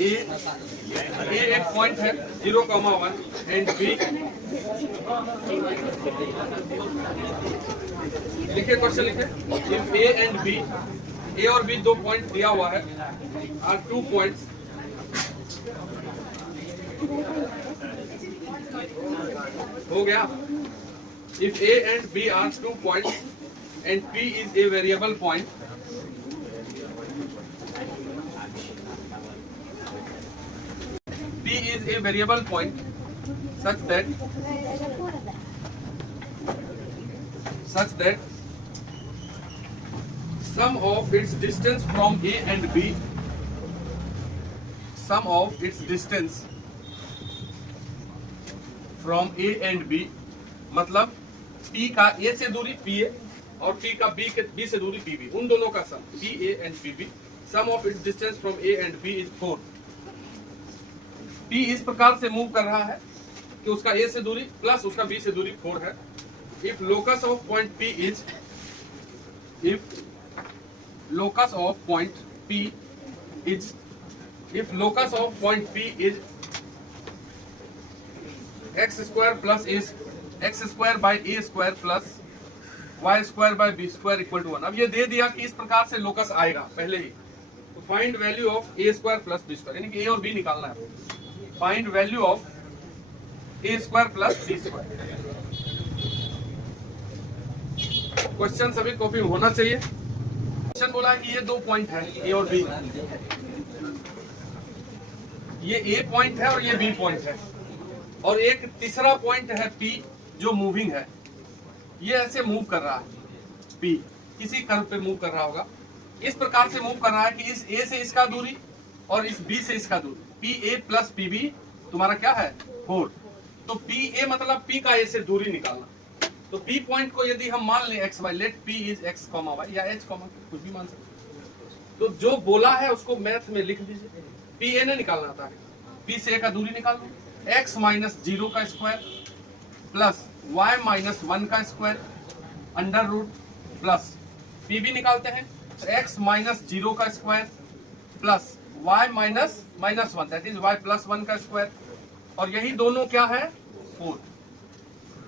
ए एक पॉइंट है 0,1 and B, लिखिए क्वेश्चन लिखिए। इफ ए एंड बी, ए और बी दो पॉइंट दिया हुआ है, आर 2 पॉइंट्स, हो गया। If A and B are 2 points and P is a variable point, P is a variable point such that sum of its distance from A and B, sum of its distance from A and B, मतलब P का A से दूरी PA और P का B से दूरी PB, उन दोनों का सम PA and PB, sum of its distance from A and B is 4। P इस प्रकार से मूव कर रहा है कि उसका A से दूरी प्लस उसका B से दूरी 4 है। If locus of point P is, if locus of point P is, if locus of point P is x square plus is x square by a square plus y square by b square equal to 1। अब ये दे दिया कि इस प्रकार से locus आएगा पहले ही, तो find value of a square plus b square, यानी कि a और b निकालना है। Find value of a square plus b square. Question सभी कॉपी में होना चाहिए। क्वेश्चन बोला है कि ये दो पॉइंट है a और b, ये a पॉइंट है और ये b पॉइंट है, और एक तीसरा पॉइंट है P जो मूविंग है। ये ऐसे मूव कर रहा है, P किसी कर्व पे मूव कर रहा होगा, इस प्रकार से मूव कर रहा है कि इस A से इसका दूरी और इस B से इसका दूरी, PA प्लस PB तुम्हारा क्या है 4। तो PA मतलब P का A से दूरी निकालना। तो P पॉइंट को यदि हम मान लें x y, let P is x, y या h, कुछ भी मान सकते, तो जो बोला है उसको मैथ में लिख दीजिए। PA ने निकालना था, P से A का दूरी निकाल लो, x माइनस 0 का स्क्वायर प्लस y माइनस 1 का square under root plus PB निकालते हैं, x माइनस 0 का square plus y minus -1 that is y plus 1 का स्क्वायर, और यही दोनों क्या है 4।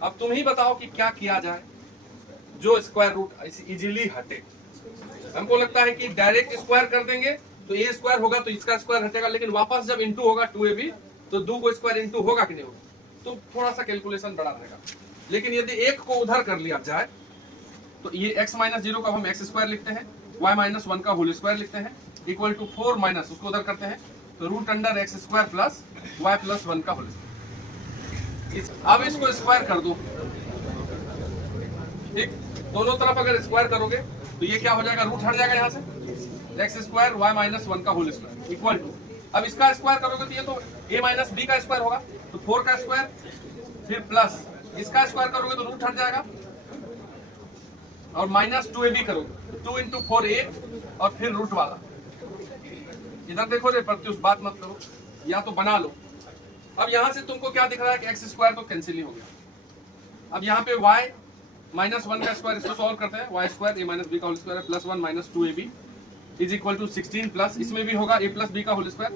अब तुम ही बताओ कि क्या किया जाए जो स्क्वायर रूट इजीली हटे। हमको लगता है कि डायरेक्ट स्क्वायर कर देंगे तो a स्क्वायर होगा तो इसका स्क्वायर हटेगा, लेकिन वापस जब इंटू होगा 2ab तो 2 को स्क्वायर इंटू होगा कि नहीं होगा, तो थोड़ा सा कैलकुलेशन बड़ा रहेगा। लेकिन यदि एक को उधर कर लिया जाए तो ये x माइनस 0 का हम x स्क्वायर लिखते हैं, y माइनस 1 का होल स्क्वायर लिखते हैं, इक्वल टू 4 माइनस उसको उधर करते हैं तो root under x square plus y plus 1 का होल स्क्वायर। अब इसको स्क्वायर कर दो, ठीक, दोनों तरफ अगर स्क्वायर करोगे तो ये क्या हो जाएगा, रूट हट जाएगा यहाँ से, x स्क्वायर y माइनस 1 का होल स्क्वायर इक्वल टू, अब इसका स्क्वायर करोगे तो ये तो a माइनस b का स्क्वायर होगा, तो 4 का स्क्वायर, फिर प्लस इसका स्क्वायर करोगे तो रूट हट जाएगा, और माइनस 2ab करोगे 2 इंटू 4 8 और फिर रूट वाला। इधर देखो रे प्रत्युष, बात मत करो या तो बना लो। अब यहां से तुमको क्या दिख रहा है कि एक्स स्क्वायर तो कैंसिल ही हो गया। अब यहाँ पे y माइनस 1 का स्क्वायर, इसको सॉल्व करते हैं, y square a minus b का whole square plus 1 minus 2ab is equal to 16 plus इसमें भी होगा a प्लस b का whole square,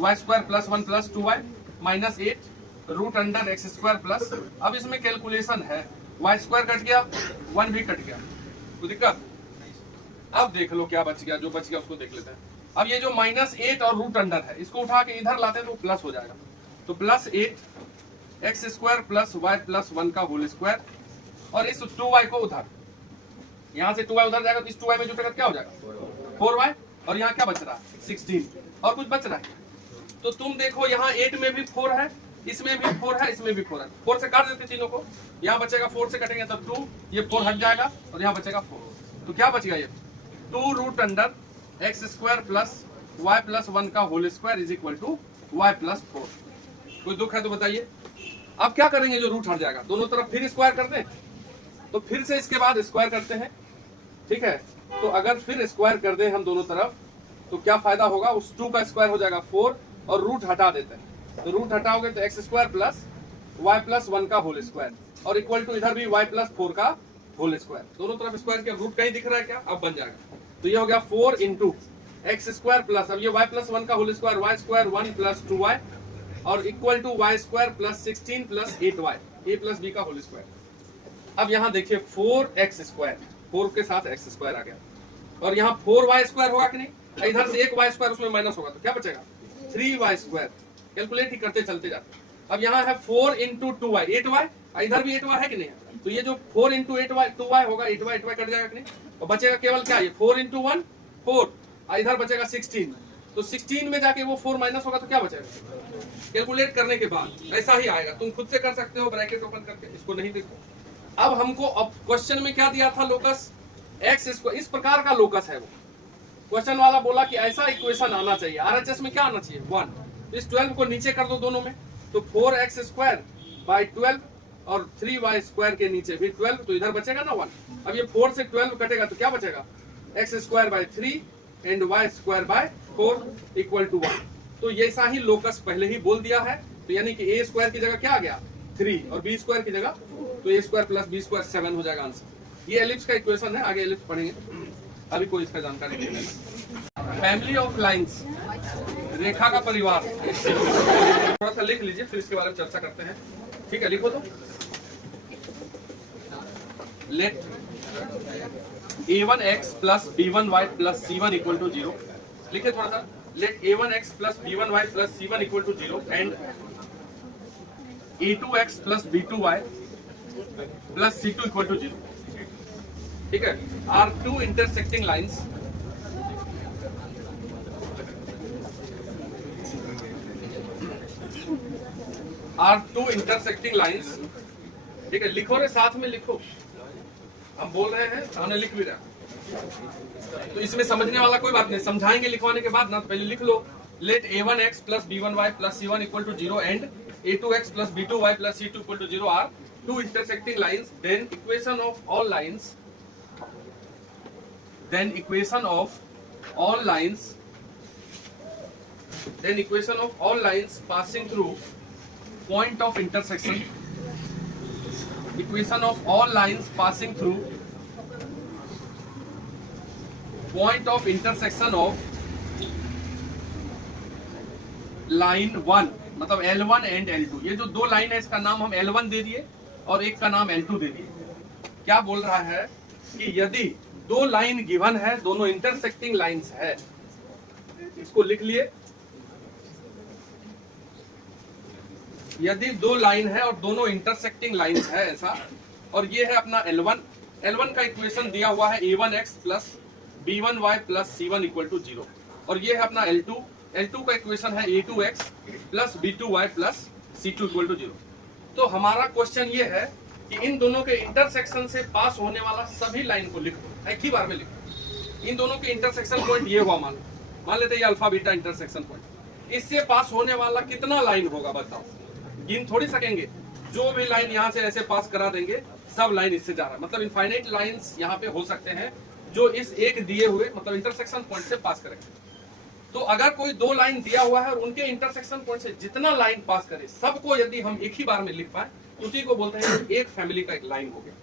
y square plus 1 plus 2y minus 8 root under x square plus, अब इसमें calculation है, y square cut गया 1 भी कट गया, तो दिक्कत। अब देख लो क्या बच गया, जो बच गया उसको देख लेते हैं। अब ये जो माइनस 8 और रूट अंडर है इसको उठा के इधर लाते हैं तो प्लस हो जाएगा, तो plus 8 x square plus y plus 1 का होल स्क्वायर, और इस 2y को उधर, यहाँ से 2y उधर जाएगा तो इस 2y में जुटेगा क्या हो जाएगा 4y, और यहाँ क्या बच रहा है 16, और कुछ बच रहा है। तो तुम देखो यहाँ 8 में भी 4 है, इसमें भी 4 है, इसमें भी 4 है, 4 से काट देते तीनों को, यहाँ बचेगा 4 से कटेंगे तब 2, ये 4 हट जाएगा और यहाँ बचेगा 4, तो क्या बचेगा ये 2 root under x square plus y plus 1 का whole square is equal to y plus 4। कोई दुख है तो बताइए। अब क्या करेंगे, जो रूट हट जाएगा दोनों तरफ फिर स्क्वायर कर दें, तो फिर से इसके बाद स्क्वायर करते हैं, ठीक है। तो अगर फिर स्क्वायर कर दें हम दोनों तरफ तो क्या फायदा होगा, उस 2 का स्क्वायर हो जाएगा 4 और रूट हटा देते हैं, तो रूट हटाओगे तो x square plus y plus 1 का होल स्क्वायर और इक्वल टू इधर भी वाई प्लस 4 का होल स्क्वायर, दोनों तरफ स्क्वायर किया, रूट कहीं दिख रहा है क्या, अब बन जाएगा। तो ये हो गया 4 इंटू एक्स स्क्वायर प्लस, अब ये y प्लस 1 का whole square, y square 1 plus 2y और equal to y square plus 16 plus 8y, a plus b का होल स्क्वायर। अब यहाँ देखिए 4x स्क्वायर, 4 के साथ x स्क्वायर आ गया और यहाँ 4y स्क्वायर होगा कि नहीं, इधर से एक y स्क्वायर उसमें माइनस होगा तो क्या बचेगा 3y स्क्वायर। कैलकुलेट ही करते चलते जाते। अब यहाँ है 4 इंटू 2y 8y, इधर भी 8y है कि नहीं, तो ये जो 4 इंटू 8y 2y होगा, 8y कट जाएगा कि नहीं, और बचेगा केवल क्या, ये 4 इंटू 1 4, इधर बचेगा 16, तो 16 में जाके वो 4 माइनस होगा तो क्या बचेगा। कैलकुलेट करने के बाद ऐसा ही आएगा, तुम खुद से कर सकते हो ब्रैकेट ओपन करके, इसको नहीं देखो। अब हमको अब क्वेश्चन में क्या दिया था, लोकस एक्स स्क्वायर, इस प्रकार का लोकस है वो। क्वेश्चन वाला बोला कि ऐसा इक्वेशन आना चाहिए, आरएचएस में क्या आना चाहिए 1, तो इस 12 को नीचे कर दो दोनों में, तो 4x स्क्वायर बाई 12 और 3y स्क्वायर के नीचे भी 12, तो इधर बचेगा ना 1। अब ये 4 से 12 कटेगा तो क्या बचेगा, x square by 3 and y square by 4 equal to 1। तो ये ऐसा ही लोकस पहले ही बोल दिया है, तो यानी कि a स्क्वायर की जगह क्या आ गया 3 और b स्क्वायर की जगह तो a square plus b square 7 हो जाएगा आंसर। ये एलिप्स का इक्वेशन है, आगे एलिप्स पढ़ेंगे, अभी कोई इसका जानकारी नहीं लेना। फैमिली ऑफ लाइंस, रेखा का परिवार, थोड़ा सा लिख लीजिए फिर इसके बारे में चर्चा करते हैं। ठीक है, लिखो तो, let a1x plus b1y plus c1 equal to 0, लिखे थोड़ा सा, let a1x plus b1y plus c1 equal to 0 and a2x plus b2y plus c2 equal to 0। ठीक है, are two intersecting lines are two intersecting lines. ठीक है, लिखो रे, साथ में लिखो, हम बोल रहे हैं सामने लिख भी रहा, तो इसमें समझने वाला कोई बात नहीं, समझाएंगे लिखवाने के बाद ना, तो पहले लिख लो, let a1x plus b1y plus c1 equal to 0 and a2x plus b2y plus c2 equal to 0 are two intersecting lines, then equation of all lines, then equation of all lines passing through point of intersection, equation of all lines passing through point of intersection of line 1, मतलब L1 and L2, ये जो दो line है इसका नाम हम L1 दे दिए और एक का नाम L2 दे दिए। क्या बोल रहा है कि यदि दो लाइन गिवन है, दोनों इंटरसेक्टिंग लाइंस है, इसको लिख लिए, यदि दो लाइन है और दोनों इंटरसेक्टिंग लाइंस है ऐसा, और ये है अपना L1, L1 का इक्वेशन दिया हुआ है a1x plus b1y plus c1 equal to 0, और ये है अपना L2, L2 का इक्वेशन है a2x plus b2y plus c2 equal to 0। तो हमारा क्वेश्चन ये है कि इन दोनों के इंटरसेक्शन से पास होने वाला सभी लाइन को लिखो, एक ही बार में लिखो। इन दोनों के इंटरसेक्शन पॉइंट ये हुआ, मान लेते हैं ये अल्फा बीटा इंटरसेक्शन पॉइंट, इससे पास होने वाला कितना लाइन होगा बताओ, गिन थोड़ी सकेंगे, जो भी लाइन यहाँ से ऐसे पास करा देंगे सब लाइन इससे जा रहा है, मतलब इनफाइनाइट लाइंस यहाँ पे हो सकते हैं जो इस एक दिए हुए मतलब इंटरसेक्शन पॉइंट से पास करेंगे। तो अगर कोई दो लाइन दिया हुआ है और उनके इंटरसेक्शन पॉइंट से जितना लाइन पास करे सबको यदि हम एक ही बार में लिख पाए, उसी को बोलते हैं एक फैमिली का एक लाइन हो गया,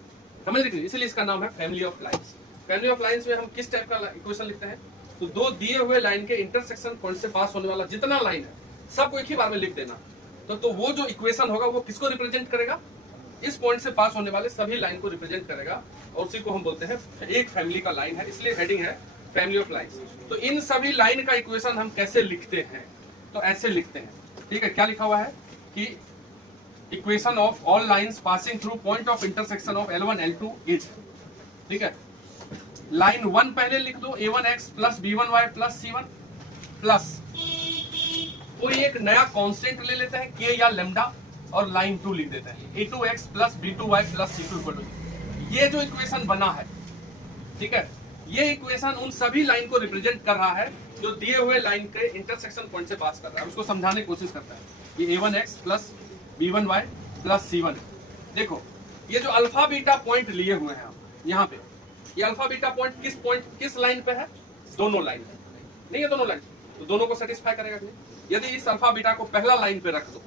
समझ लीजिए, इसलिए इसका नाम है family of lines. Family of lines में हम किस टाइप का इक्वेशन लिखते हैं, तो दो दिए हुए लाइन के इंटरसेक्शन पॉइंट से पास होने वाला जितना लाइन है सबको एक ही बार में लिख देना, तो वो जो इक्वेशन होगा वो किसको रिप्रेजेंट करेगा, इस पॉइंट से पास होने वाले सभी लाइन को रिप्रेजेंट करेगा, और उसी को हम बोलते हैं एक फैमिली का लाइन है, इसलिए हेडिंग है फैमिली ऑफ लाइंस। तो इन सभी लाइन का इक्वेशन हम कैसे लिखते हैं, तो ऐसे लिखते हैं। ठीक है, क्या लिखा हुआ है कि equation of all lines passing through point of intersection of L1 L2 is, ठीक है, लाइन 1 पहले लिख दो a1x plus b1y plus c1 plus कोई एक नया कांस्टेंट ले लेते हैं k या लेम्डा और लाइन 2 लिख देते हैं a2x plus b2y plus c2 equal to, ये जो इक्वेशन बना है, ठीक है, ये इक्वेशन उन सभी लाइन को रिप्रेजेंट कर रहा है जो दिए हुए लाइन के इंटरसेक्शन पॉइंट से पास कर रहा है, उसको समझाने की कोशिश करता है। ये a1x plus b1y plus c1, देखो ये जो अल्फा बीटा पॉइंट लिए हुए हैं यहाँ पे, ये अल्फा बीटा पॉइंट किस लाइन पे है, दोनों लाइन नहीं है, दोनों लाइन, तो दोनों को सेटिस्फाई करेगा कि नहीं। यदि इस अल्फा बीटा को पहला लाइन पे रख दो,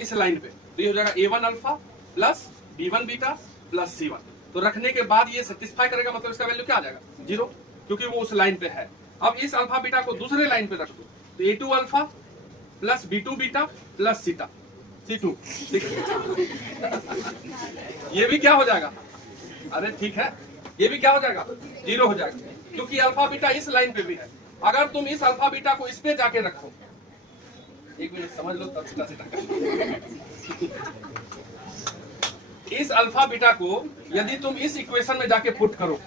इस लाइन पे, तो ये हो जाएगा a1 alpha plus b1 beta plus c1, तो रखने के बाद ये सेटिस्फाई करेगा, मतलब इसका वैल्यू क्या आ जाएगा 0, क्योंकि वो उस लाइन पे है। अब इस अल्फा बीटा को दूसरे लाइन पे रख दो, तो A2 alpha plus B2 beta plus सीटा C2, ये भी क्या हो जाएगा? अरे ठीक है, ये भी क्या हो जाएगा? 0 हो जाएगा, क्योंकि अल्फा बीटा इस लाइन पे भी है। अगर तुम इस अल्फा बीटा को इस पे जाके रखो, एक मिनट समझ लो तब सीधा इस अल्फा बीटा को यदि तुम इस इक्वेशन में जाके पुट करो,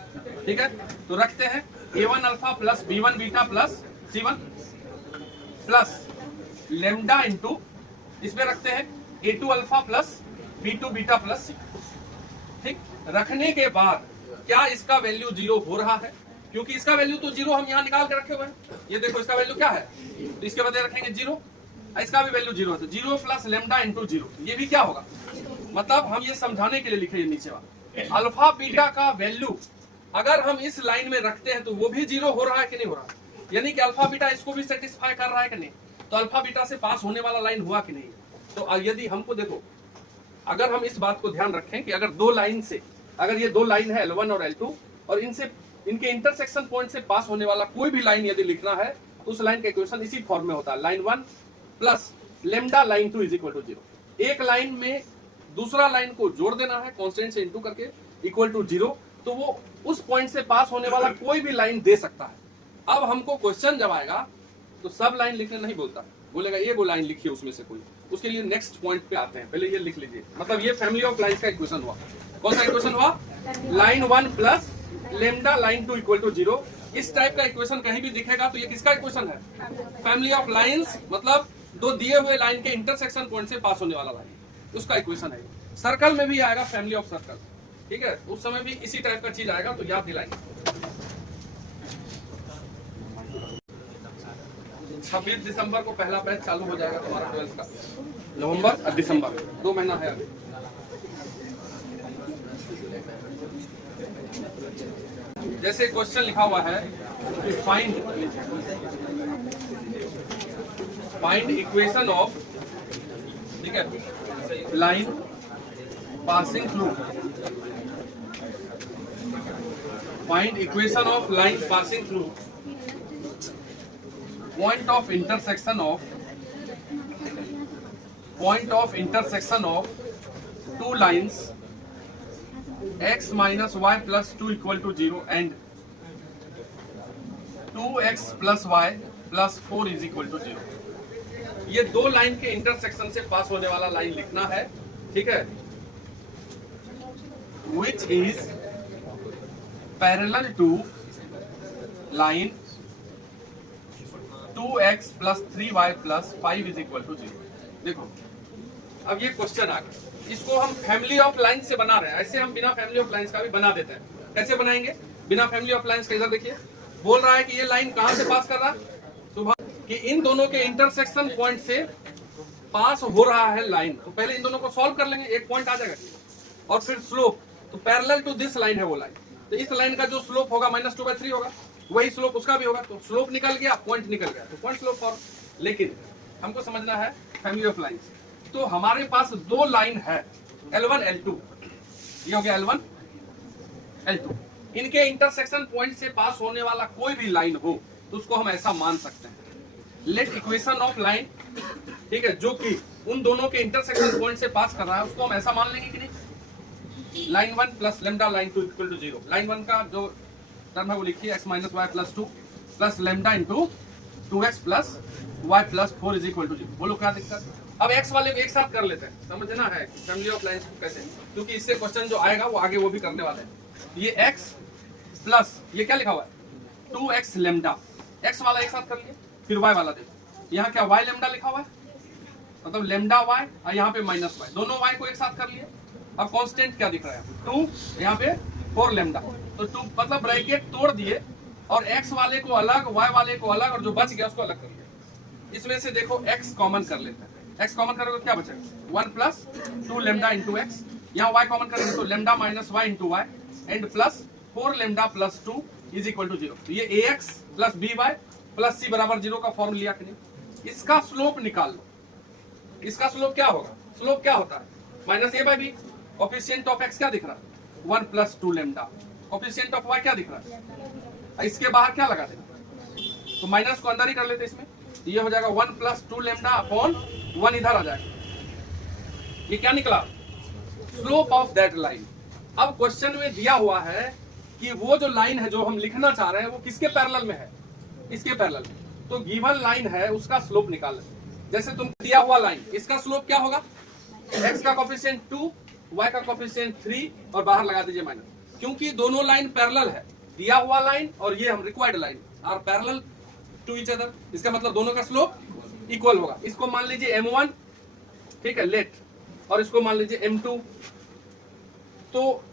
ठीक है, तो रखते हैं A1 alpha plus B1 beta plus C1 plus lambda into इसमें रखते हैं A2 alpha plus B2 beta plus C। ठीक, रखने के बाद क्या इसका वैल्यू 0 हो रहा है? क्योंकि इसका वैल्यू तो 0 हम यहाँ निकाल के रखे हुए हैं। ये देखो इसका वैल्यू क्या है, तो इसके बदले रखेंगे 0, इसका भी वैल्यू 0 है, तो 0 प्लस लेमडा इंटू 0, ये भी क्या होगा? मतलब हम ये समझाने के लिए लिखे नीचे वाला अल्फा बीटा का वैल्यू अगर हम इस लाइन में रखते हैं तो वो भी 0 हो रहा है कि नहीं हो रहा है? यानी कि अल्फा बीटा इसको भी सेटिस्फाई कर रहा है कि नहीं? तो अल्फा बीटा से पास होने वाला लाइन हुआ कि नहीं? तो यदि हमको देखो, अगर हम इस बात को ध्यान रखें कि अगर दो लाइन से, अगर ये दो लाइन है L1 और L2 और इनसे इनके इंटरसेक्शन पॉइंट से पास होने वाला कोई भी लाइन यदि लिखना है तो उस लाइन का इक्वेशन इसी फॉर्म में होता है, line 1 plus lambda line 2 is equal to 0। एक लाइन में दूसरा लाइन को जोड़ देना है कांस्टेंट से इंटू करके इक्वल टू 0, तो वो उस पॉइंट से पास होने वाला कोई भी लाइन दे सकता है। अब हमको क्वेश्चन जब आएगा तो सब लाइन लिखने नहीं बोलता, बोलेगा ये वो लाइन लिखिए उसमें से कोई, उसके लिए नेक्स्ट पॉइंट पे आते हैं, पहले ये लिख लीजिए। मतलब ये फैमिली ऑफ लाइन्स का इक्वेशन हुआ। कौन सा इक्वेशन हुआ? Line 1 plus lambda line 2 equal to 0। इस टाइप का इक्वेशन कहीं भी दिखेगा तो ये किसका इक्वेशन है? फैमिली ऑफ लाइन्स, मतलब दो दिए हुए लाइन के इंटरसेक्शन पॉइंट से पास होने वाला लाइन, उसका इक्वेशन है। सर्कल में भी आएगा फैमिली ऑफ सर्कल, ठीक है, उस समय भी इसी टाइप का चीज आएगा, तो याद दिलाएंगे। 26 दिसंबर को पहला बैच चालू हो जाएगा तुम्हारा 12th का, नवंबर और दिसंबर 2 महीना है अभी। जैसे क्वेश्चन लिखा हुआ है कि फाइंड इक्वेशन ऑफ, ठीक है, line passing through, find equation of line passing through point of intersection of two lines x minus y plus 2 equal to 0 and 2x plus y plus 4 is equal to 0। ये दो line के intersection से पास होने वाला line लिखना है, ठीक है, which is parallel to line 2x plus 3y plus 5 is equal to 0। देखो अब ये क्वेश्चन आ गया, इसको हम फैमिली ऑफ लाइन्स से बना रहे हैं। ऐसे हम बिना फैमिली ऑफ लाइन्स का भी बना देते हैं। कैसे बनाएंगे बिना फैमिली ऑफ लाइन्स का? इधर देखिए, बोल रहा है कि ये लाइन कहां से पास कर रहा है? सुबह कि इन दोनों के इंटरसेक्शन पॉइंट से पास हो रहा है लाइन, तो पहले इन दोनों को सॉल्व कर लेंगे, एक पॉइंट आ जाएगा, और फिर स्लोप, तो पैरेलल टू दिस लाइन है वो लाइन, तो इस लाइन का जो स्लोप होगा -2/3 होगा, वही स्लोप उसका भी होगा, तो स्लोप निकल गया, पॉइंट निकल गया, तो पॉइंट स्लोप फॉर्म। लेकिन हमको समझना है फैमिली ऑफ लाइंस, तो हमारे पास दो लाइन है L1 L2, ये हो गया L1 L2, इनके इंटरसेक्शन पॉइंट से पास होने वाला कोई भी लाइन हो तो उसको हम ऐसा मान सकते हैं, लेट इक्वेशन ऑफ लाइन, ठीक है, जो कि उन दोनों के इंटरसेक्शन पॉइंट से पास कर रहा है, उसको हम ऐसा मान लेंगे कि नहीं, line 1 plus lambda line 2 equal to 0। Line 1 का जो टर्म है वो लिखिए x minus y plus 2 plus lambda into 2x plus y plus 4 is equal to 0। बोलो क्या दिक्कत? अब x वाले को एक साथ कर लेते हैं, समझना है फैमिली ऑफ लाइन्स को कैसे, क्योंकि इससे क्वेश्चन जो आएगा वो आगे वो भी करने वाले हैं। ये x प्लस ये क्या लिखा हुआ है 2x लेमडा, x वाला एक साथ कर लिए, फिर y वाला देखो, यहाँ क्या y लेमडा लिखा हुआ है, मतलब लेमडा y और यहाँ पे माइनस y, दोनों y को एक साथ कर लिए। अब कांस्टेंट क्या दिख रहा है 2, यहाँ पे 4 लेमडा, तो 2 मतलब ब्रैकेट तोड़ दिए और x वाले को अलग, y वाले को अलग, और जो बच गया उसको अलग कर लिया। इसमें से देखो x कॉमन कर लेते हैं, x कॉमन करोगे तो क्या बचेगा 1 प्लस 2 लेमडा इंटू एक्स, यहाँ y कॉमन करेंगे तो lambda minus y into y and plus 4 lambda plus 2 is equal to 0। तो ये ax plus by plus c बराबर 0 का फॉर्म लिया कि नहीं? इसका स्लोप निकाल लो, इसका स्लोप क्या होगा? स्लोप क्या होता है minus a by b, coefficient of x क्या दिख रहा है 1 plus 2 lambda, coefficient of y क्या दिख रहा है, इसके बाहर क्या लगा देना तो माइनस को अंदर ही कर लेते इसमें, ये हो जाएगा 1 प्लस 2 लेमडा अपॉन 1 इधर आ जाएगा। ये क्या निकला? Slope of that line. अब क्वेश्चन में दिया हुआ है कि वो जो लाइन है जो हम लिखना चाह रहे हैं वो किसके पैरेलल में है? इसके पैरेलल में। तो गिवन लाइन है उसका स्लोप निकाल। जैसे तुम दिया हुआ लाइन, इसका स्लोप क्या होगा? x का कोफिशिएंट 2, y का कोफिशिएंट 3 और बाहर लगा दीजिए माइनस, क्योंकि दोनों लाइन पैरेलल है। दिया हुआ लाइन और ये हम required line are parallel to each other, इसका मतलब दोनों का स्लोप इक्वल होगा। इसको मान लीजिए m1, ठीक है, लेट, और इसको मान लीजिए m2। तो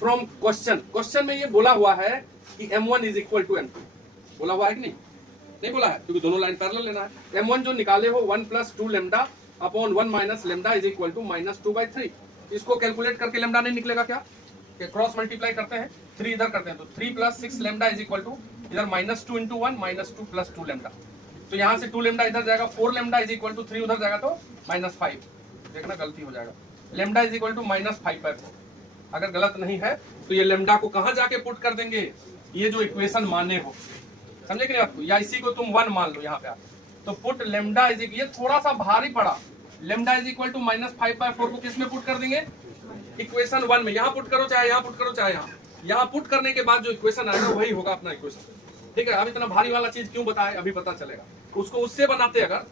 फ्रॉम क्वेश्चन में ये बोला हुआ है कि m1 is equal to m2, बोला हुआ है कि नहीं? नहीं बोला है, क्योंकि दोनों लाइन पैरेलल लेना है। m1 जो निकाले हो 1 plus 2 lambda upon 1 minus lambda is equal to -2/3। इसको कैलकुलेट करके लेमडा नहीं निकलेगा क्या? क्रॉस मल्टीप्लाई करते हैं, 3 इधर करते हैं, तो 3 plus 6 lambda is equal to इधर -2 इंटू 1 -2 प्लस 2 लेमडा। तो यहाँ से 2 लेमडा इधर जाएगा, 4 लेमडा इज इक्वल टू 3 उधर जाएगा तो -5। देखना गलती हो जाएगा, लेमडा इज इक्वल टू -5/4। अगर गलत नहीं है तो ये लेमडा को कहाँ जाके पुट कर देंगे? ये जो इक्वेशन माने हो, समझे कि नहीं आपको? या इसी को तुम 1 मान लो यहाँ पे, तो पुट लेमडा इज, ये थोड़ा सा भारी पड़ा, लेमडा इज इक्वल टू -5/4 को किस में पुट कर देंगे? इक्वेशन 1 में। यहाँ पुट करो चाहे यहाँ पुट करो चाहे यहाँ पुट करने के बाद जो इक्वेशन आएगा वही होगा अपना इक्वेशन, ठीक है? अब इतना भारी वाला चीज क्यों बताए, अभी पता चलेगा। उसको उससे बनाते अगर,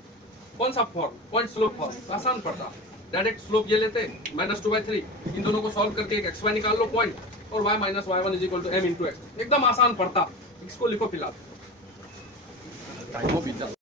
कौन सा फॉर्म, पॉइंट स्लोप फॉर्म, आसान पड़ता। डायरेक्ट स्लोप ये लेते -2/3, इन दोनों को सॉल्व करके एक xy निकाल लो पॉइंट, और y minus y1 is equal to m into x, एकदम आसान पड़ता। इसको लिखो फिलहाल, टाइम हो भी